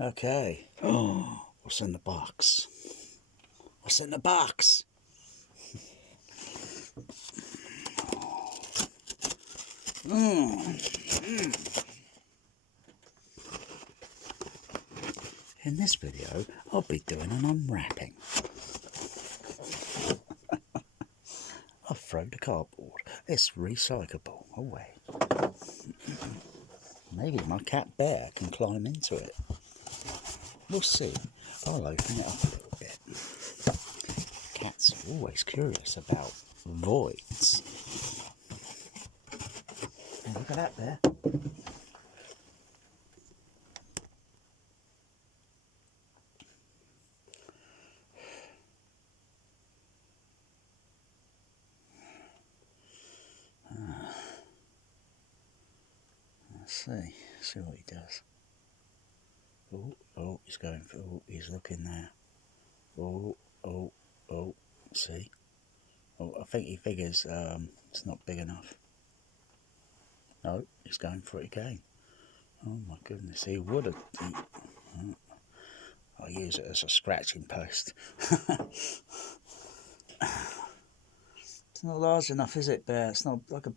Okay. Oh, what's in the box? What's in the box? In this video, I'll be doing an unwrapping. I've thrown the cardboard. It's recyclable. Oh wait. Maybe my cat Bear can climb into it. We'll see. I'll open it up a little bit. Cats are always curious about voids. Hey, look at that Bear. See what he does. Oh, he's going for, he's looking there. Oh, see? Oh, I think he figures it's not big enough. No, he's going for it again. Oh my goodness, he would have. I'll use it as a scratching post. It's not large enough, is it, Bear? It's not like a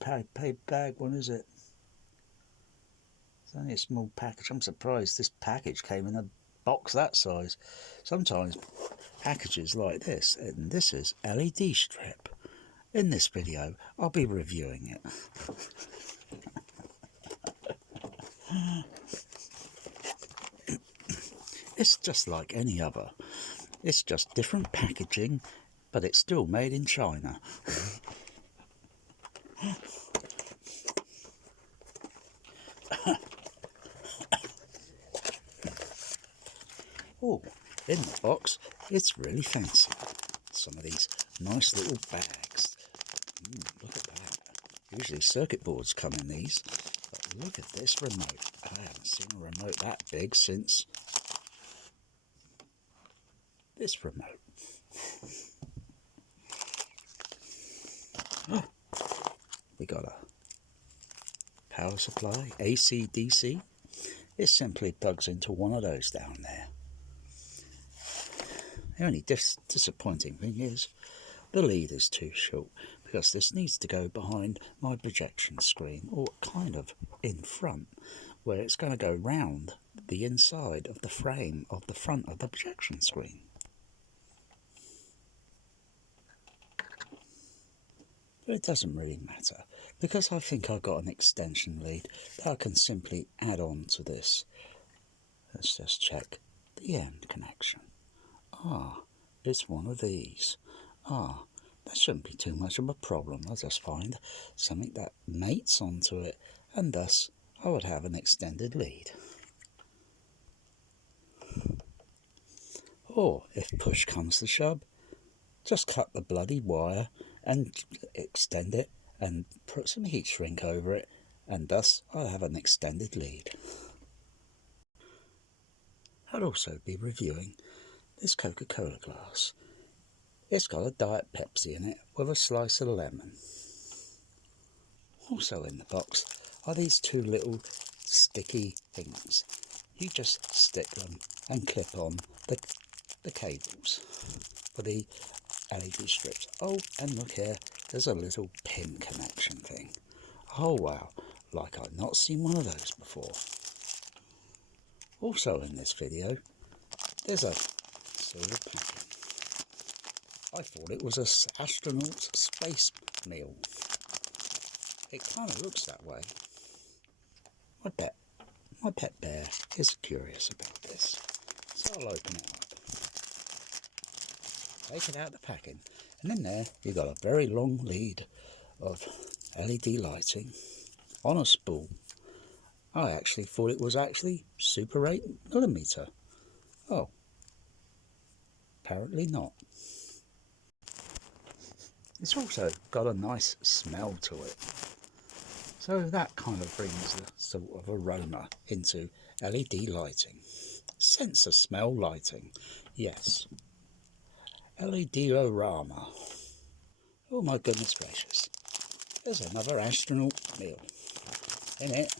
paid bag one, is it? It's only a small package. I'm surprised this package came in a box that size. Sometimes packages like this, and this is LED strip. In this video, I'll be reviewing it. It's just like any other. It's just different packaging, but it's still made in China. Oh, in the box, it's really fancy. Some of these nice little bags. Look at that. Usually circuit boards come in these, but look at this remote. I haven't seen a remote that big since this remote. We got a power supply, AC, DC. It simply plugs into one of those down there. The only disappointing thing is the lead is too short, because this needs to go behind my projection screen, or kind of in front, where it's going to go round the inside of the frame of the front of the projection screen. But it doesn't really matter, because I think I've got an extension lead that I can simply add on to this. Let's just check the end connection. It's one of these. That shouldn't be too much of a problem. I'll just find something that mates onto it, and thus I would have an extended lead. Or, if push comes to shove, just cut the bloody wire and extend it and put some heat shrink over it, and thus I'll have an extended lead. I'll also be reviewing this Coca-Cola glass. It's got a Diet Pepsi in it with a slice of lemon. Also in the box are these two little sticky things. You just stick them and clip on the cables for the LED strips. Oh, and look here, there's a little pin connection thing. Oh wow, like I've not seen one of those before. Also in this video, there's a silver packet. I thought it was an astronaut's space meal. It kind of looks that way. My pet Bear is curious about this, so I'll open it up. Take it out of the packing, and in there you've got a very long lead of LED lighting on a spool. I actually thought it was actually Super 8mm. Oh, apparently not. It's also got a nice smell to it. So that kind of brings the sort of aroma into LED lighting. Sensor smell lighting, yes. LED-orama. Oh my goodness gracious. There's another astronaut meal. In it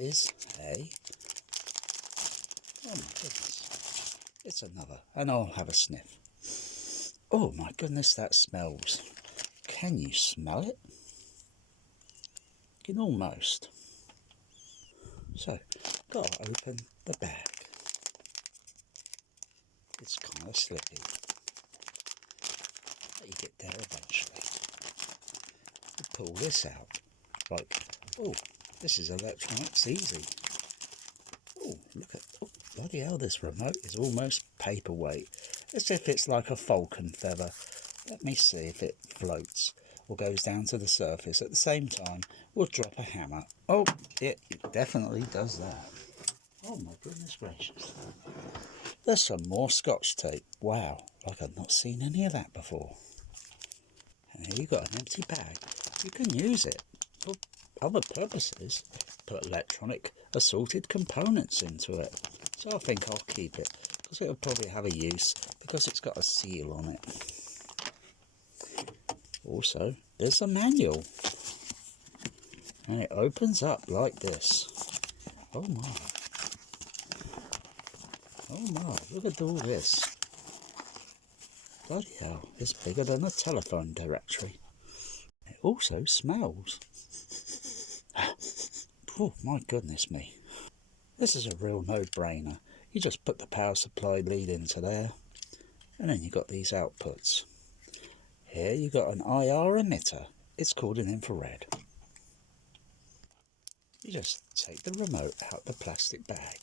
is a... Oh my goodness. It's another. And I'll have a sniff. Oh my goodness, that smells. Can you smell it? You can almost. So, got to open the bag. It's kind of slippy. But you get there eventually. You pull this out. Like, oh, this is electronics easy. Oh, look at, oh, bloody hell, this remote is almost paperweight. As if it's like a falcon feather. Let me see if it floats or goes down to the surface. At the same time, we'll drop a hammer. Oh, it definitely does that. Oh my goodness gracious. There's some more Scotch tape. Wow, like I've not seen any of that before. And here you've got an empty bag. You can use it for other purposes. Put electronic assorted components into it. So I think I'll keep it because it'll probably have a use because it's got a seal on it. Also, there's a manual. And it opens up like this. Oh my. Oh my, look at all this. Bloody hell, it's bigger than a telephone directory. It also smells. Oh my goodness me. This is a real no-brainer. You just put the power supply lead into there. And then you got these outputs. Here you got an IR emitter. It's called an infrared. You just take the remote out the plastic bag.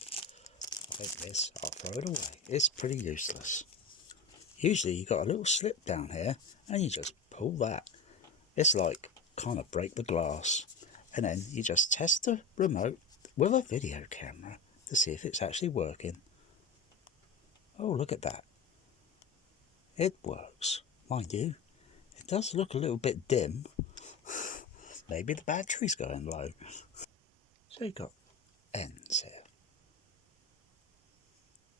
Like this, I'll throw it away. It's pretty useless. Usually you got a little slip down here and you just pull that. It's like kind of break the glass. And then you just test the remote with a video camera to see if it's actually working. Oh, look at that. It works. Mind you, it does look a little bit dim. Maybe the battery's going low. So you've got ends here.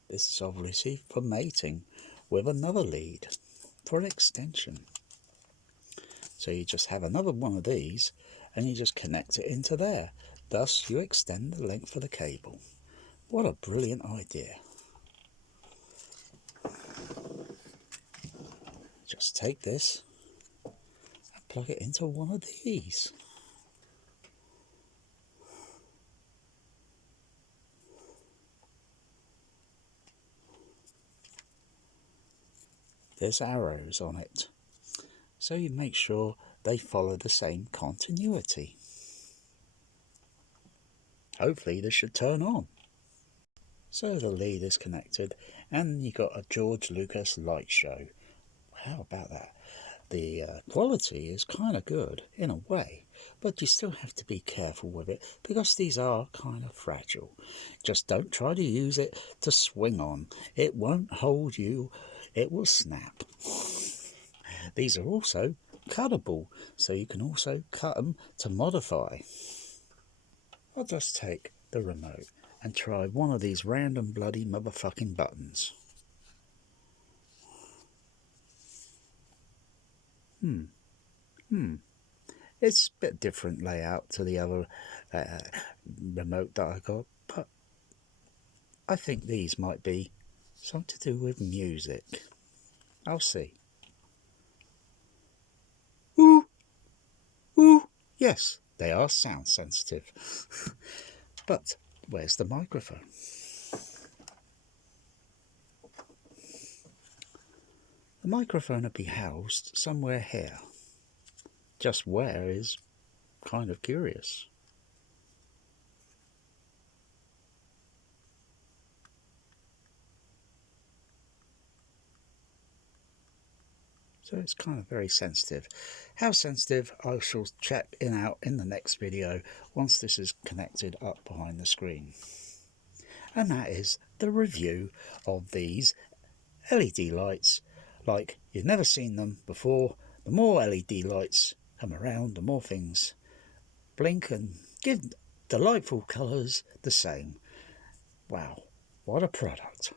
This is obviously for mating with another lead for an extension. So you just have another one of these and you just connect it into there. Thus you extend the length of the cable. What a brilliant idea. Just take this and plug it into one of these. There's arrows on it, so you make sure they follow the same continuity. Hopefully this should turn on. So the lead is connected and you got a George Lucas light show. How about that? The quality is kind of good in a way, but you still have to be careful with it because these are kind of fragile. Just don't try to use it to swing on. It won't hold you. It will snap. These are also cuttable, so you can also cut them to modify. I'll just take the remote and try one of these random bloody motherfucking buttons. It's a bit different layout to the other remote that I got, but I think these might be something to do with music. I'll see. Ooh, ooh, yes, they are sound sensitive. But where's the microphone? The microphone would be housed somewhere here. Just where is kind of curious. So it's kind of very sensitive. How sensitive I shall check out in the next video once this is connected up behind the screen. And that is the review of these LED lights like you've never seen them before. The more LED lights come around, the more things blink and give delightful colours the same. Wow, what a product.